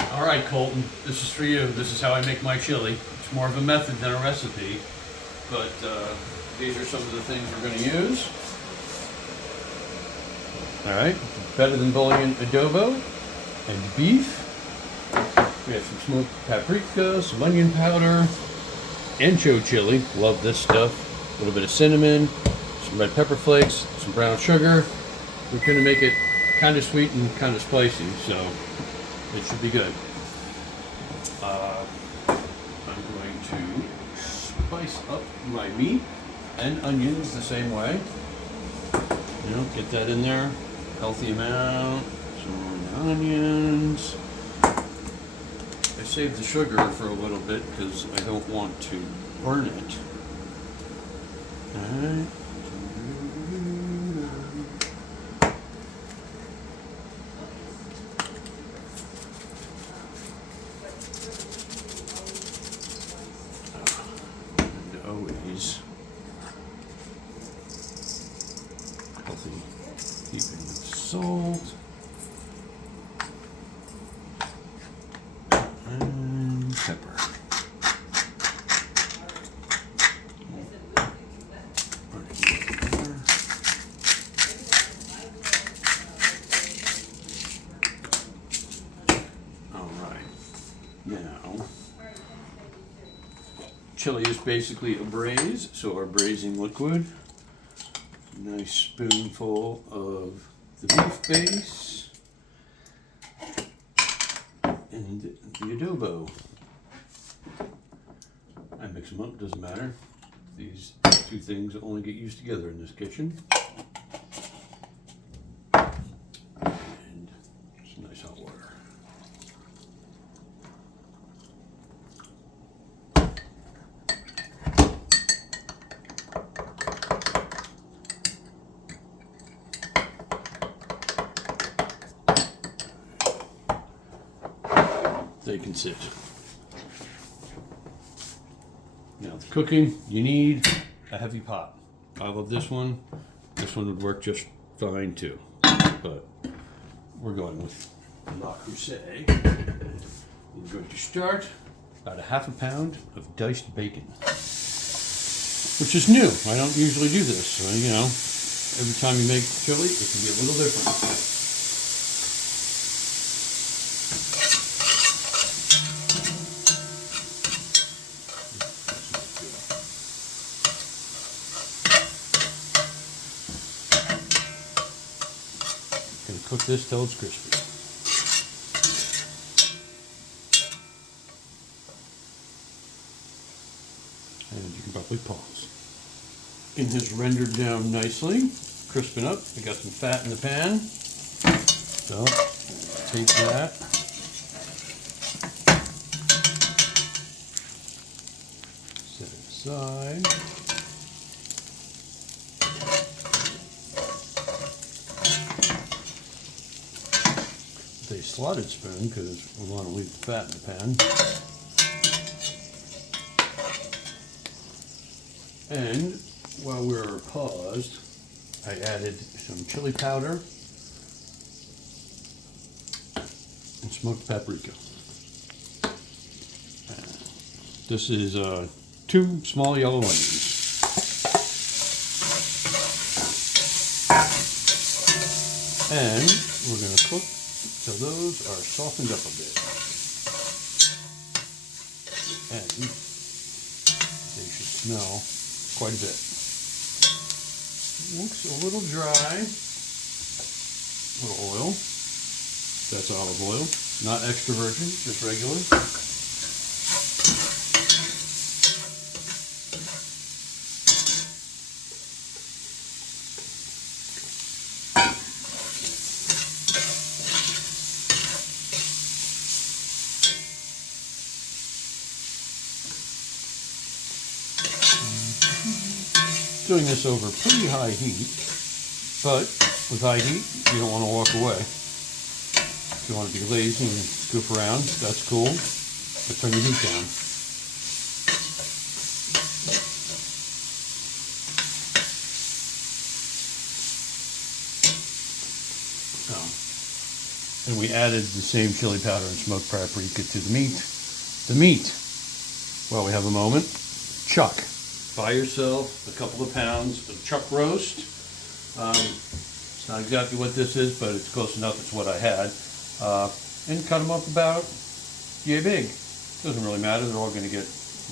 All right, Colton, this is for you. This is how I make my chili. It's more of a method than a recipe, but these are some of the things we're going to use. All right, better than bouillon adobo and beef. We have some smoked paprika, some onion powder, ancho chili. Love this stuff. A little bit of cinnamon, some red pepper flakes, some brown sugar. We're going to make it kind of sweet and kind of spicy, so it should be good. I'm going to spice up my meat and onions the same way. You know, get that in there, healthy amount. Some onions. I saved the sugar for a little bit because I don't want to burn it. All right. And always healthy heaping of salt. And pepper. All right. Now, chili is basically a braise, so our braising liquid. Nice spoonful of the beef base and the adobo. I mix them up, doesn't matter. These two things only get used together in this kitchen. And some nice hot water. They can sit. Now, the cooking, you need a heavy pot. I love this one. This one would work just fine too. But we're going with Le Creuset. We're going to start about a half a pound of diced bacon, which is new. I don't usually do this. So, you know, every time you make chili, it can be a little different. Cook this till it's crispy. And you can probably pause. It has rendered down nicely, crisping up. I got some fat in the pan. So take that. Set it aside. A slotted spoon because we want to leave the fat in the pan. And while we were paused, I added some chili powder and smoked paprika. This is 2 small yellow onions. And we're going to cook so those are softened up a bit. And they should smell quite a bit. Looks a little dry. A little oil. That's olive oil. Not extra virgin, just regular. Doing this over pretty high heat, but with high heat, you don't want to walk away. If you want to be lazy and goof around, that's cool, but turn your heat down. And we added the same chili powder and smoked paprika to the meat. The meat, while we have a moment, chuck. Buy yourself a couple of pounds of chuck roast. It's not exactly what this is, but it's close enough. It's what I had. And cut them up about yay big. Doesn't really matter. They're all going to get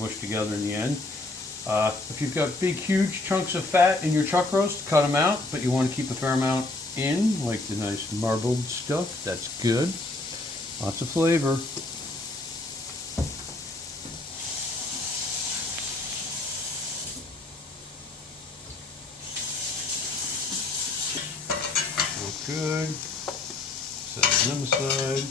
mushed together in the end. If you've got big, huge chunks of fat in your chuck roast, cut them out, but you want to keep a fair amount in, like the nice marbled stuff. That's good. Lots of flavor. Good. Set them aside.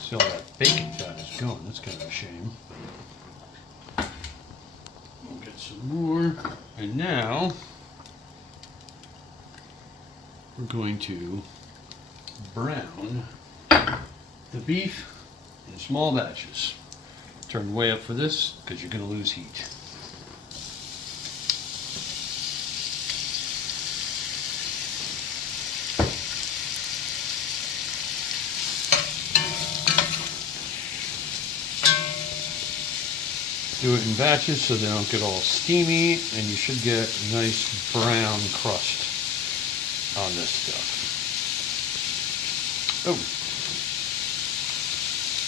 See all that bacon fat is going. That's kind of a shame. We'll get some more. And now we're going to brown the beef in small batches. Turn way up for this because you're going to lose heat. Do it in batches so they don't get all steamy, and you should get a nice brown crust on this stuff. Oh,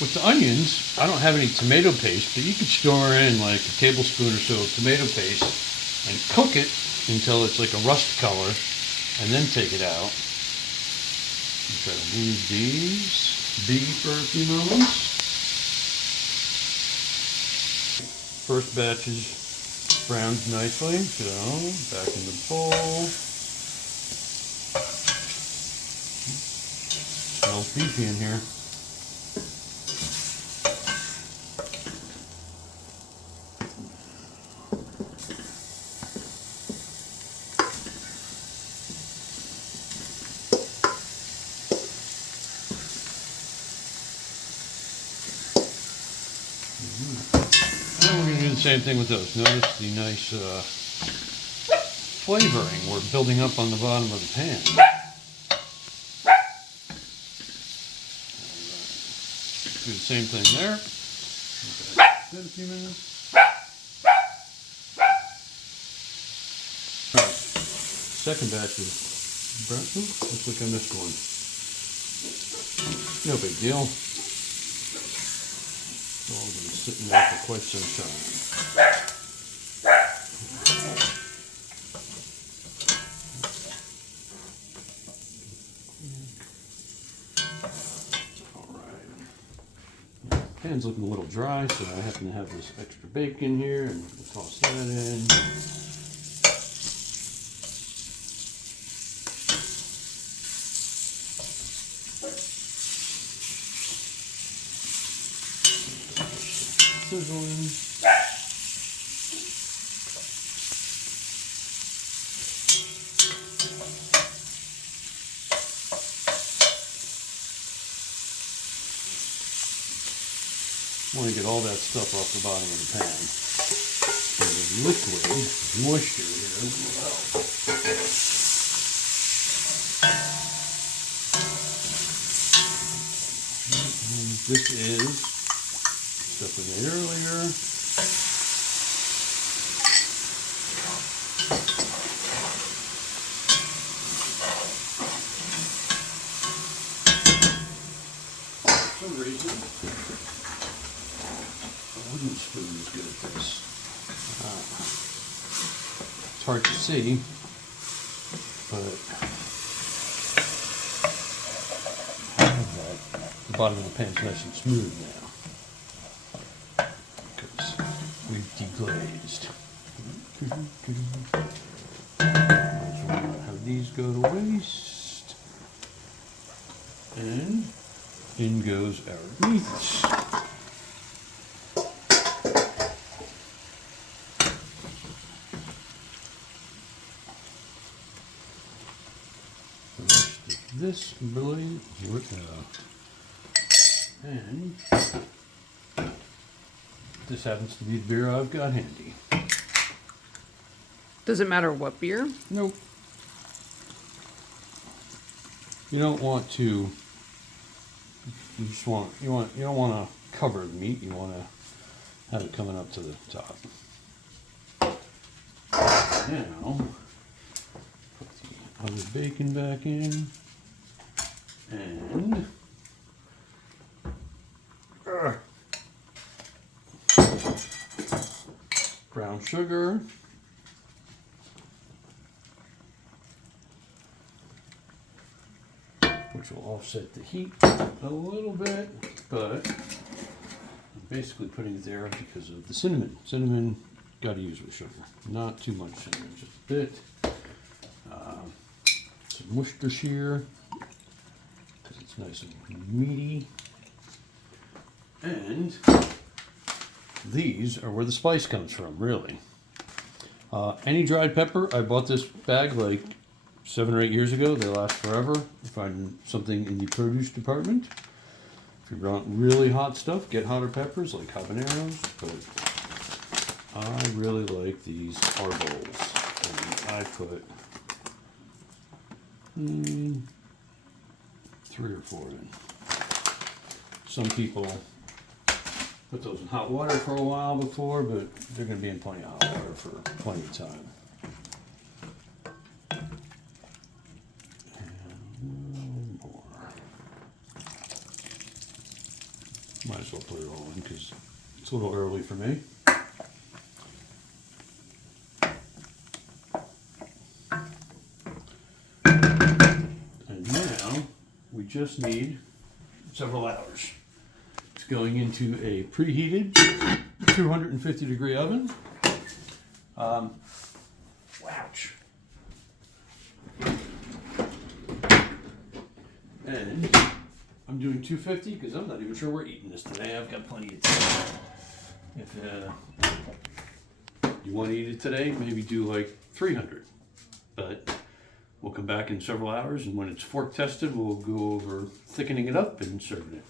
with the onions, I don't have any tomato paste, but you could store in like a tablespoon or so of tomato paste and cook it until it's like a rust color, and then take it out. Try to move these be for a few moments. First batch is browned nicely, so back in the bowl. Smells beefy in here. Same thing with those. Notice the nice flavoring we're building up on the bottom of the pan. Do the same thing there. Give it a few minutes. Right. Second batch is brown. Looks like I missed one. No big deal. It's all been sitting there for quite some time. Pan's looking a little dry, so I happen to have this extra bacon here, and we'll toss that in. Sizzling. I want to get all that stuff off the bottom of the pan. And the liquid moisture here as well. And this is stuff we made earlier. For some reason, wooden spoon is good at this. It's hard to see, but the bottom of the pan is nice and smooth now because we've deglazed. So we'll not have these go to waste, and in goes our meat. this, Kimberly. Here we go. And this happens to be the beer I've got handy. Does it matter what beer? Nope. You don't want to. You just want you don't want to cover the meat. You want to have it coming up to the top. Now, put the other bacon back in, and brown sugar. Which will offset the heat a little bit, but I'm basically putting it there because of the cinnamon. Cinnamon, got to use with sugar. Not too much cinnamon, just a bit. Some Worcestershire, because it's nice and meaty. And these are where the spice comes from, really. Any dried pepper, I bought this bag like 7 or 8 years ago. They last forever. You find something in the produce department. If you want really hot stuff, get hotter peppers like habaneros. But I really like these arbols, and I put 3 or 4 in. Some people put those in hot water for a while before, but they're going to be in plenty of hot water for plenty of time. Might as well put it all in because it's a little early for me. And now we just need several hours. It's going into a preheated 250 degree oven. Ouch. And I'm doing 250 because I'm not even sure we're eating this today. I've got plenty of time. If you want to eat it today, maybe do like 300. But we'll come back in several hours, and when it's fork tested, we'll go over thickening it up and serving it.